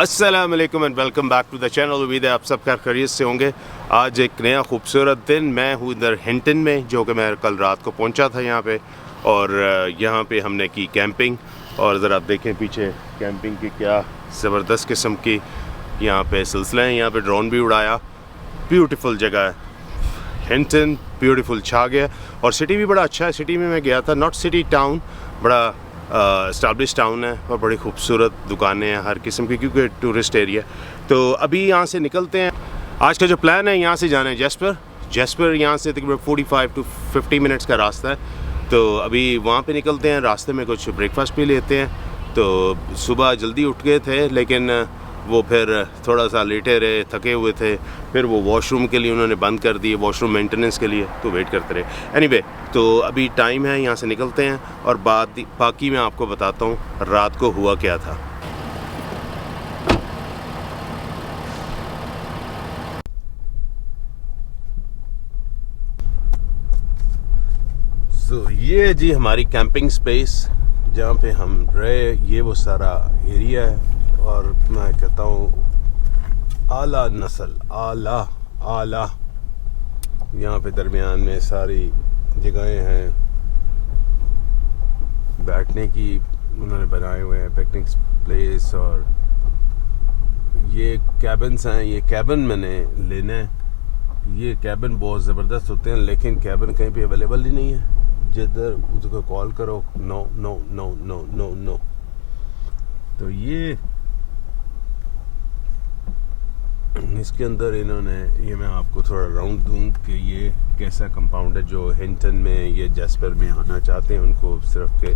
अस्सलाम वालेकुम and welcome back to the channel. उम्मीद है आप सब खैरियत से होंगे। आज एक नया खूबसूरत दिन, मैं हूँ इधर हिंटन में, जो कि मैं कल रात को पहुँचा था यहाँ पे। और यहाँ पे हमने की कैंपिंग, और ज़रा आप देखें पीछे कैंपिंग की क्या ज़बरदस्त किस्म की यहाँ पे सिलसिला है। यहाँ पे ड्रोन भी उड़ाया। ब्यूटीफुल जगह है हिंटन, ब्यूटीफुल छा गया। और सिटी भी बड़ा अच्छा है। सिटी में मैं गया था, नॉट सिटी, टाउन, बड़ा इस्टाब्लिश टाउन है और बड़ी खूबसूरत दुकानें हैं हर किस्म की, क्योंकि टूरिस्ट एरिया। तो अभी यहाँ से निकलते हैं। आज का जो प्लान है, यहाँ से जाना है जेस्पर यहाँ से तकरीबन 45 to 50 मिनट्स का रास्ता है। तो अभी वहाँ पे निकलते हैं। रास्ते में कुछ ब्रेकफास्ट भी लेते हैं। तो सुबह जल्दी उठ गए थे, लेकिन वो फिर थोड़ा सा लेटे रहे, थके हुए थे। फिर वो वॉशरूम के लिए उन्होंने बंद कर दिए, वॉशरूम मेंटेनेंस के लिए, तो वेट करते रहे। एनीवे, तो अभी टाइम है, यहाँ से निकलते हैं और बाकी मैं आपको बताता हूँ रात को हुआ क्या था। तो ये जी हमारी कैंपिंग स्पेस जहाँ पे हम रहे, ये वो सारा एरिया है। और मैं कहता हूँ आला नस्ल, आला यहाँ पे दरमियान में सारी जगहें हैं बैठने की, उन्होंने बनाए हुए हैं पिकनिक प्लेस। और ये कैबिन्स हैं। ये कैबिन मैंने लेना है। ये कैबिन बहुत ज़बरदस्त होते हैं, लेकिन कैबिन कहीं पे अवेलेबल ही नहीं है। जिधर उसको कॉल करो, no no no no no no. तो ये इसके अंदर इन्होंने, ये मैं आपको थोड़ा राउंड दूं कि ये कैसा कंपाउंड है। जो हिंटन में, ये जेस्पर में आना चाहते हैं उनको सिर्फ के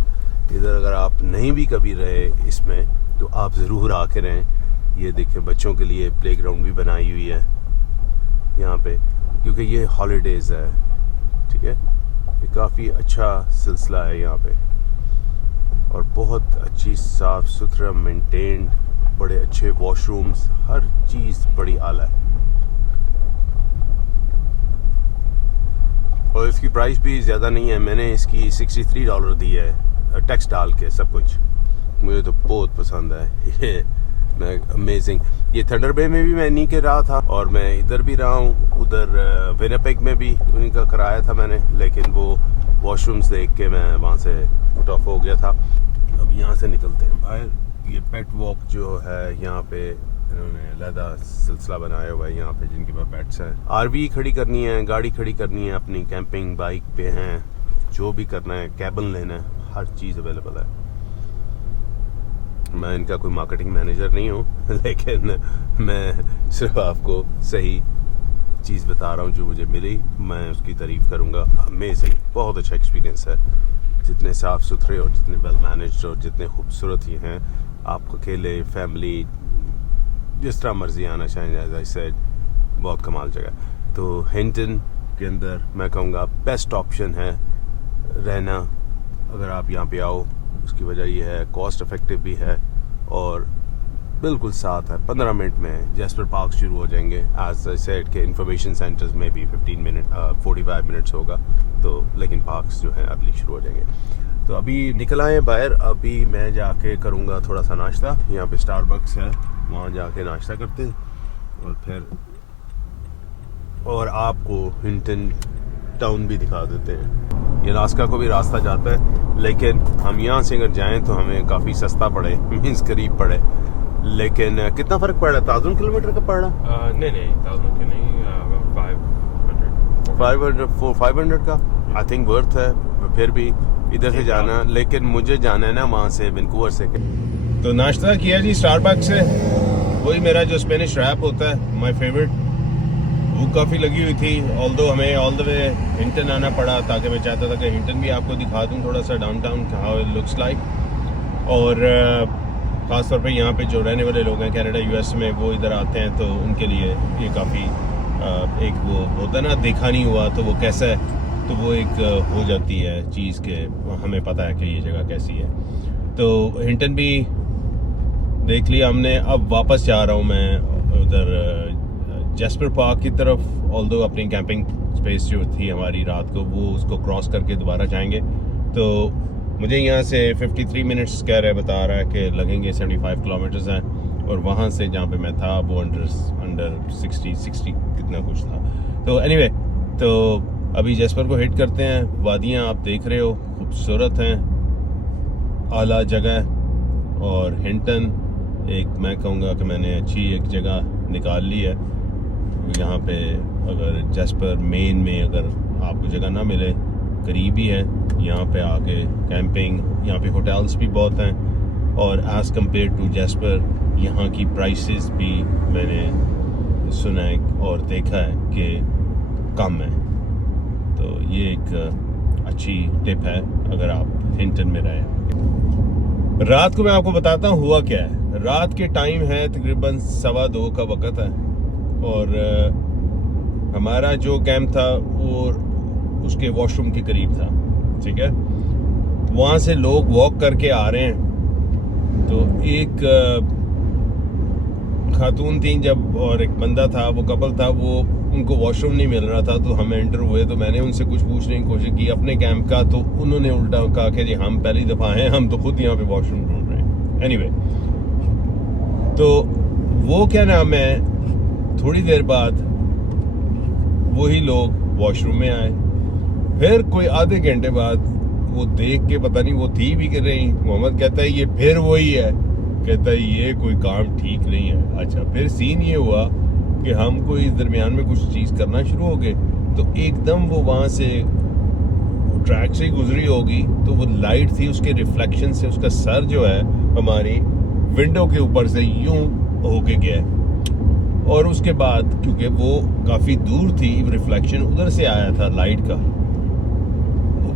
इधर अगर आप नहीं भी कभी रहे इसमें, तो आप ज़रूर आके रहें। ये देखें, बच्चों के लिए प्लेग्राउंड भी बनाई हुई है यहाँ पे, क्योंकि ये हॉलीडेज़ है। ठीक है, ये काफ़ी अच्छा सिलसिला है यहाँ पे, और बहुत अच्छी साफ़ सुथरा मेंटेन्ड, बड़े अच्छे वॉशरूम्स, हर चीज़ बड़ी आला है। और इसकी प्राइस भी ज़्यादा नहीं है। मैंने इसकी $63 दी है, टैक्स डाल के सब कुछ। मुझे तो बहुत पसंद है ये, मैं अमेजिंग। ये थंडर बे में भी मैं नहीं के रहा था, और मैं इधर भी रहा हूँ, उधर विनिपेग में भी उन्हीं का कराया था मैंने, लेकिन वो वॉशरूम्स देख के मैं वहाँ से पुट ऑफ हो गया था। अब यहाँ से निकलते हैं बाहर। ये पेट वॉक जो है, यहाँ पे इन्होंने अलहदा सिलसिला बनाया हुआ है। यहाँ पे जिनके पास पेट्स हैं, आरवी खड़ी करनी है, गाड़ी खड़ी करनी है, अपनी कैंपिंग बाइक पे हैं, जो भी करना है, कैबिन लेना है, हर चीज़ अवेलेबल है। मैं इनका कोई मार्केटिंग मैनेजर नहीं हूँ, लेकिन मैं सिर्फ आपको सही चीज़ बता रहा हूँ जो मुझे मिली, मैं उसकी तारीफ़ करूँगा। अमेजिंग, बहुत अच्छा एक्सपीरियंस है। जितने साफ़ सुथरे और जितने वेल मैनेज्ड और जितने खूबसूरत ये हैं, आप अकेले, फैमिली, जिस तरह मर्ज़ी आना चाहें, एज आई सेड, बहुत कमाल जगह। तो हिंटन के अंदर मैं कहूँगा बेस्ट ऑप्शन है रहना अगर आप यहाँ पे आओ। उसकी वजह ये है, कॉस्ट इफेक्टिव भी है और बिल्कुल साथ है। 15 मिनट में जेस्पर पार्क शुरू हो जाएंगे। एज आई सेड के इंफॉर्मेशन सेंटर्स में भी 45 मिनट्स होगा, तो लेकिन पार्क्स जो हैं अर्ली शुरू हो जाएंगे। तो अभी निकल आए बाहर। अभी मैं जाके करूँगा थोड़ा सा नाश्ता। यहाँ पे स्टारबक्स है, वहाँ जाके नाश्ता करते हैं और फिर और आपको हिंटन टाउन भी दिखा देते हैं। ये नास्का को भी रास्ता जाता है, लेकिन हम यहाँ से अगर जाएँ तो हमें काफ़ी सस्ता पड़े, मीन्स करीब पड़े। लेकिन कितना फ़र्क पड़ रहा है? 1000 किलोमीटर का पड़ रहा? नहीं 1000 के नहीं, 500 का आई थिंक वर्थ है। फिर भी इधर से जाना, लेकिन मुझे जाना है ना वहाँ से, वैंकूवर से। तो नाश्ता किया जी स्टारबक्स से, वही मेरा जो स्पेनिश रैप होता है, माय फेवरेट। भूख काफ़ी लगी हुई थी, ऑल्दो हमें ऑल द वे हिंटन आना पड़ा, ताकि मैं चाहता था कि हिंटन भी आपको दिखा दूँ थोड़ा सा downtown how it looks like. और ख़ास तौर पे यहाँ पे जो रहने वाले लोग हैं कनाडा यूएस में, वो इधर आते हैं, तो उनके लिए ये काफ़ी एक वो होता है ना, देखा नहीं हुआ तो वो कैसा है, तो वो एक हो जाती है चीज़ के हमें पता है कि ये जगह कैसी है। तो हिंटन भी देख लिया हमने। अब वापस जा रहा हूँ मैं उधर जेस्पर पार्क की तरफ। ऑल्दो अपनी कैंपिंग स्पेस जो थी हमारी रात को, वो उसको क्रॉस करके दोबारा जाएंगे। तो मुझे यहाँ से 53 मिनट्स कह रहा है, बता रहा है कि लगेंगे, 75 किलोमीटर्स हैं। और वहाँ से जहाँ पे मैं था वो अंडर 60 कितना कुछ था। तो एनीवे तो अभी जैस्पर को हिट करते हैं। वादियाँ आप देख रहे हो खूबसूरत हैं, आला जगह। और हिंटन एक मैं कहूँगा कि मैंने अच्छी एक जगह निकाल ली है। यहाँ पे अगर जैस्पर मेन में अगर आपको जगह ना मिले, करीब ही है, यहाँ पे आके कैंपिंग, यहाँ पे होटल्स भी बहुत हैं और एज़ कम्पेयर टू जैस्पर यहाँ की प्राइसेस भी मैंने सुना है और देखा है कि कम है। तो ये एक अच्छी टिप है अगर आप हिंटन में रहे। रात को मैं आपको बताता हूँ हुआ क्या है। रात के टाइम है तकरीबन 2:15 का वक़्त है और हमारा जो कैंप था वो उसके वॉशरूम के करीब था, ठीक है। वहाँ से लोग वॉक करके आ रहे हैं। तो एक खातून थी जब और एक बंदा था, वो कपल था, वो उनको वॉशरूम नहीं मिल रहा था। तो हम एंटर हुए तो मैंने उनसे कुछ पूछने की कोशिश की अपने कैंप का, तो उन्होंने उल्टा कहा कि जी हम पहली दफ़ा हैं, हम तो खुद यहाँ पे वॉशरूम ढूंढ रहे हैं। एनीवे तो वो क्या नाम है, थोड़ी देर बाद वही लोग वॉशरूम में आए। फिर कोई आधे घंटे बाद वो देख के पता नहीं वो थी भी कि नहीं, मोहम्मद कहता है ये फिर वही है, कहता है ये कोई काम ठीक नहीं है। अच्छा, फिर सीन ये हुआ कि हम कोई इस दरमियान में कुछ चीज़ करना शुरू हो गए तो एकदम वो वहाँ से ट्रैक से गुजरी होगी तो वो लाइट थी, उसके रिफ्लेक्शन से उसका सर जो है हमारी विंडो के ऊपर से यूं होके गया। और उसके बाद क्योंकि वो काफ़ी दूर थी, रिफ्लेक्शन उधर से आया था लाइट का,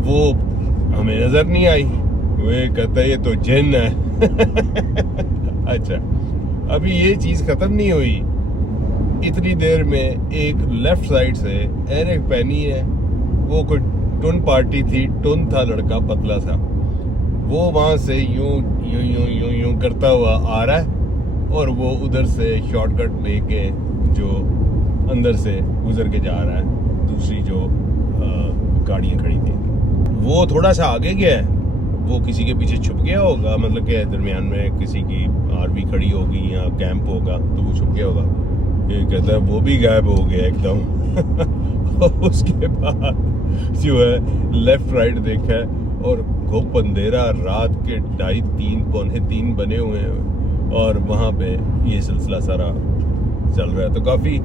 वो हमें नज़र नहीं आई। वो कहता है ये तो जिन है। अच्छा, अभी ये चीज़ ख़त्म नहीं हुई, इतनी देर में एक लेफ्ट साइड से एरिक पैनी है, वो कोई टुन पार्टी थी, टुन था लड़का, पतला सा, वो वहाँ से यूं यूं यूं यूं यूं करता हुआ आ रहा है और वो उधर से शॉर्टकट लेके जो अंदर से गुजर के जा रहा है। दूसरी जो गाड़ियाँ खड़ी थी वो थोड़ा सा आगे गया है, वो किसी के पीछे छुप गया होगा, मतलब कि दरमियान में किसी की आरवी खड़ी होगी या कैंप होगा तो वो छुप गया होगा। ये कहता है वो भी गायब हो गया एकदम। उसके बाद जो है लेफ्ट राइट देखा है और घुप अंधेरा, रात के 2:30 पौने 3 बने हुए हैं और वहाँ पे ये सिलसिला सारा चल रहा है। तो काफ़ी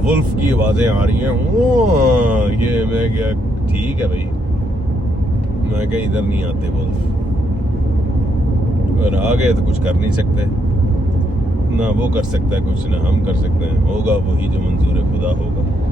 वुल्फ की आवाज़ें आ रही हैं। ये मैं क्या, ठीक है भाई, मैं क्या इधर नहीं आते वुल्फ, अगर आ गए तो कुछ कर नहीं सकते ना, वो कर सकता है कुछ, ना हम कर सकते हैं। होगा वही जो मंजूर खुदा होगा।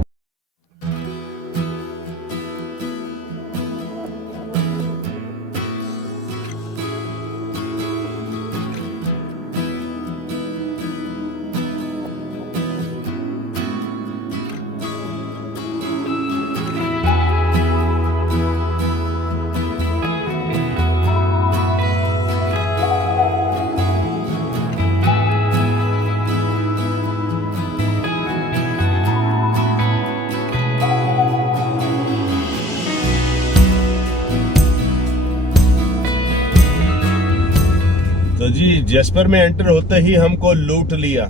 तो जी जैस्पर में एंटर होते ही हमको लूट लिया,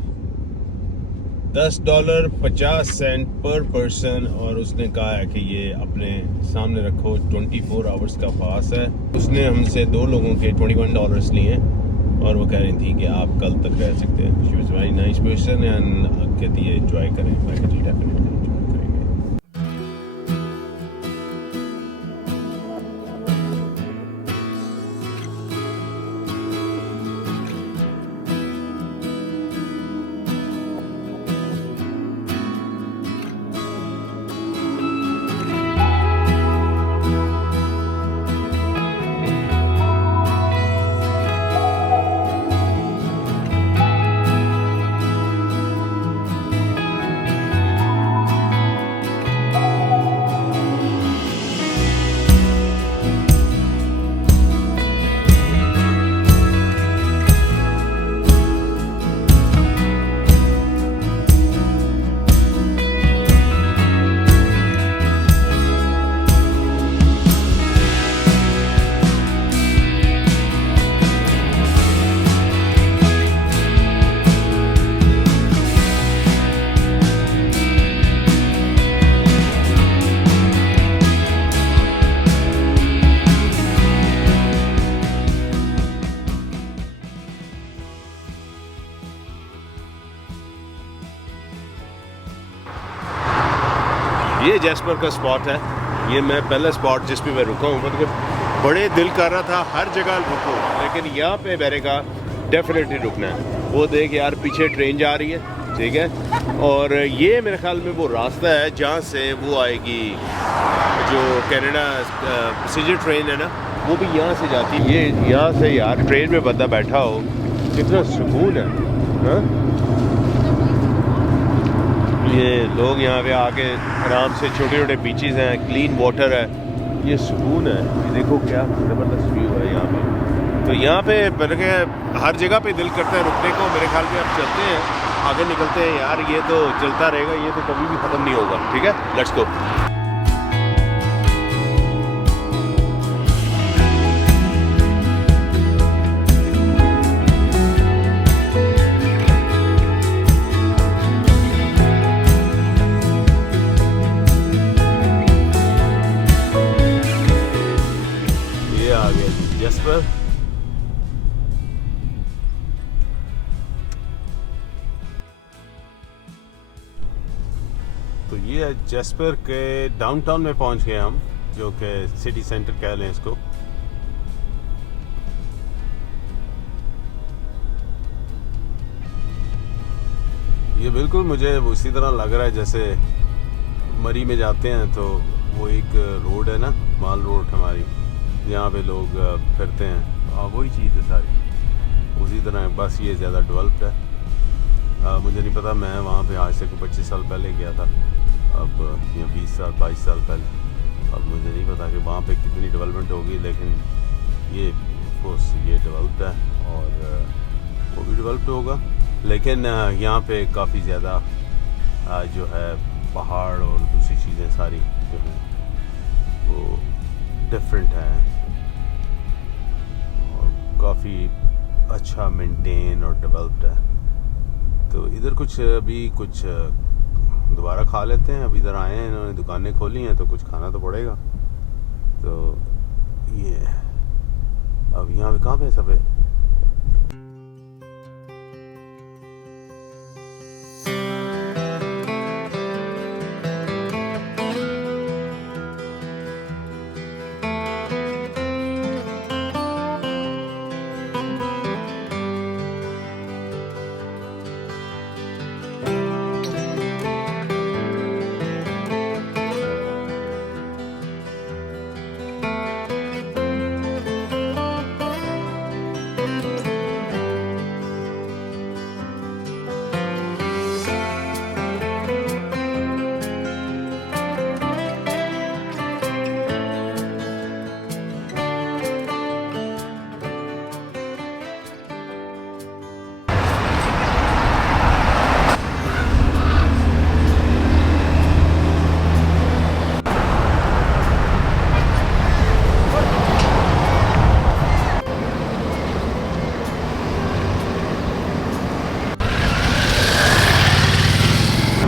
$10.50 पर पर्सन, और उसने कहा है कि ये अपने सामने रखो, 24 आवर्स का पास है। उसने हमसे 2 लोगों के $21 लिए और वो कह रही थी कि आप कल तक रह सकते हैं। She was very nice person and कहती है एंजॉय करें। मैं कहती जी डेफिनेटली एंजॉय करेंगे। ये जैस्पर का स्पॉट है। ये मैं पहला स्पॉट जिस पे मैं रुका हूँ, मतलब बड़े दिल कर रहा था हर जगह रुको, लेकिन यहाँ पे मैंने कहा डेफिनेटली रुकना है। वो देख यार पीछे ट्रेन जा रही है, ठीक है, और ये मेरे ख्याल में वो रास्ता है जहाँ से वो आएगी, जो कनाडा पैसेंजर ट्रेन है ना, वो भी यहाँ से जाती है। ये यहाँ से यार ट्रेन में बंदा बैठा हो कितना सुकून है, हाँ? ये लोग यहाँ पे आके आराम से, छोटे छोटे बीचेस हैं, क्लीन वाटर है, ये सुकून है। ये देखो क्या ज़बरदस्त व्यू है यहाँ पे। तो यहाँ पे बल्कि हर जगह पे दिल करता है रुकने को। मेरे ख्याल में अब चलते हैं, आगे निकलते हैं यार, ये तो चलता रहेगा, ये तो कभी भी ख़त्म नहीं होगा। ठीक है, लेट्स गो। ये आ गया जैस्पर। तो ये जैस्पर के डाउनटाउन में पहुंच गए हम, जो कि सिटी सेंटर कह लें इसको। ये बिल्कुल मुझे उसी तरह लग रहा है जैसे मरी में जाते हैं तो वो एक रोड है ना, माल रोड हमारी, जहाँ पे लोग फिरते हैं, वही चीज़ है सारी उसी तरह, बस ये ज़्यादा डेवलप्ड है। मुझे नहीं पता, मैं वहाँ पे आज से 25 साल पहले गया था, अब या 20 साल 22 साल पहले। अब मुझे नहीं पता कि वहाँ पे कितनी डेवलपमेंट होगी, लेकिन ये ऑफकोर्स ये डेवलप्ड है और वो भी डेवलप्ड होगा। लेकिन यहाँ पे काफ़ी ज़्यादा जो है पहाड़ और दूसरी चीज़ें सारी जो हैं वो डिफरेंट हैं और काफ़ी अच्छा मेंटेन और डेवलप्ड है। तो इधर कुछ अभी कुछ दोबारा खा लेते हैं। अब इधर आए हैं, इन्होंने दुकानें खोली हैं तो कुछ खाना तो पड़ेगा। तो ये अब यहाँ पे कहाँ पे सब है?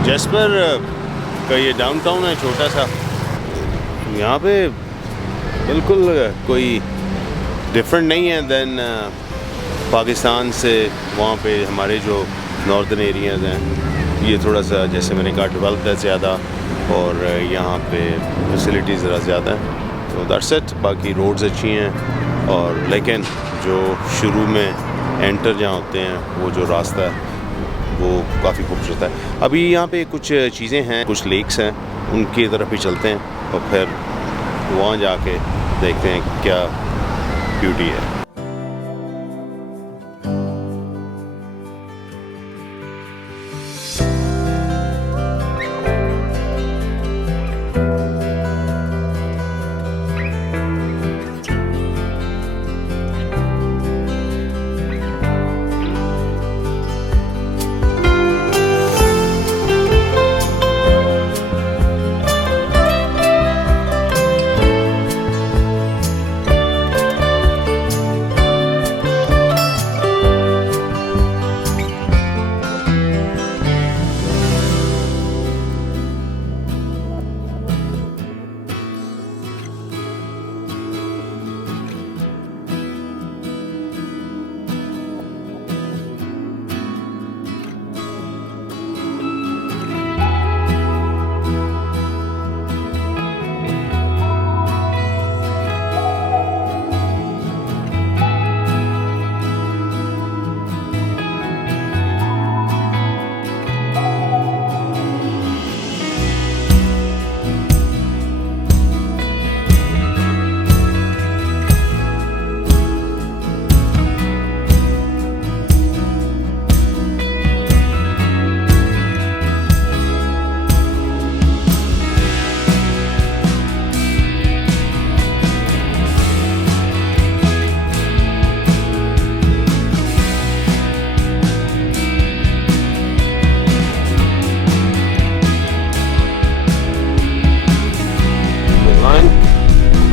जैस्पर का ये डाउनटाउन है छोटा सा। यहाँ पे बिल्कुल कोई डिफरेंट नहीं है देन पाकिस्तान से। वहाँ पे हमारे जो नॉर्दर्न एरियाज़ हैं ये थोड़ा सा, जैसे मैंने कहा, डेवलप्ड है ज़्यादा और यहाँ पे फैसिलिटीज़ ज़रा ज़्यादा हैं। तो दैट्स इट। बाकी रोड्स अच्छी हैं और लेकिन जो शुरू में एंटर जहाँ होते हैं वो जो रास्ता है वो काफ़ी खूबसूरत है। अभी यहाँ पे कुछ चीज़ें हैं, कुछ लेक्स हैं, उनकी तरफ ही चलते हैं और फिर वहाँ जाके देखते हैं क्या ब्यूटी है।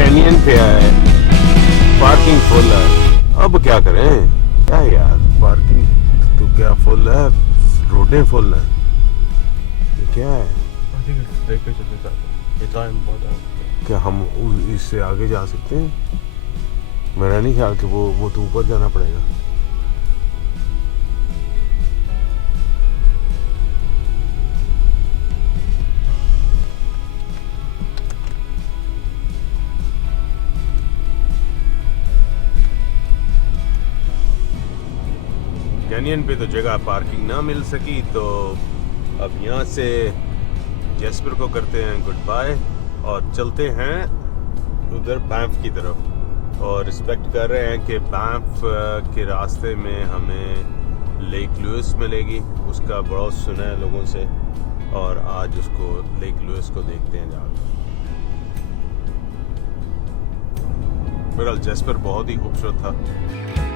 कैनियन पे आए, पार्किंग फुल है। अब क्या करें, क्या यार, पार्किंग तो क्या फुल है, रोडें फुल है, ये क्या है? देख के चलते जाते, ये टाइम बहुत है। क्या हम इससे आगे जा सकते हैं? मेरा नहीं ख्याल कि वो तो ऊपर जाना पड़ेगा। कैनियन पे तो जगह पार्किंग ना मिल सकी, तो अब यहाँ से जैस्पर को करते हैं गुड बाय और चलते हैं उधर बैंफ की तरफ, और रिस्पेक्ट कर रहे हैं कि बैंफ के रास्ते में हमें लेक लुइस मिलेगी। उसका बहुत सुना है लोगों से, और आज उसको लेक लुइस को देखते हैं जाकर। बहरहाल जैस्पर बहुत ही खूबसूरत था।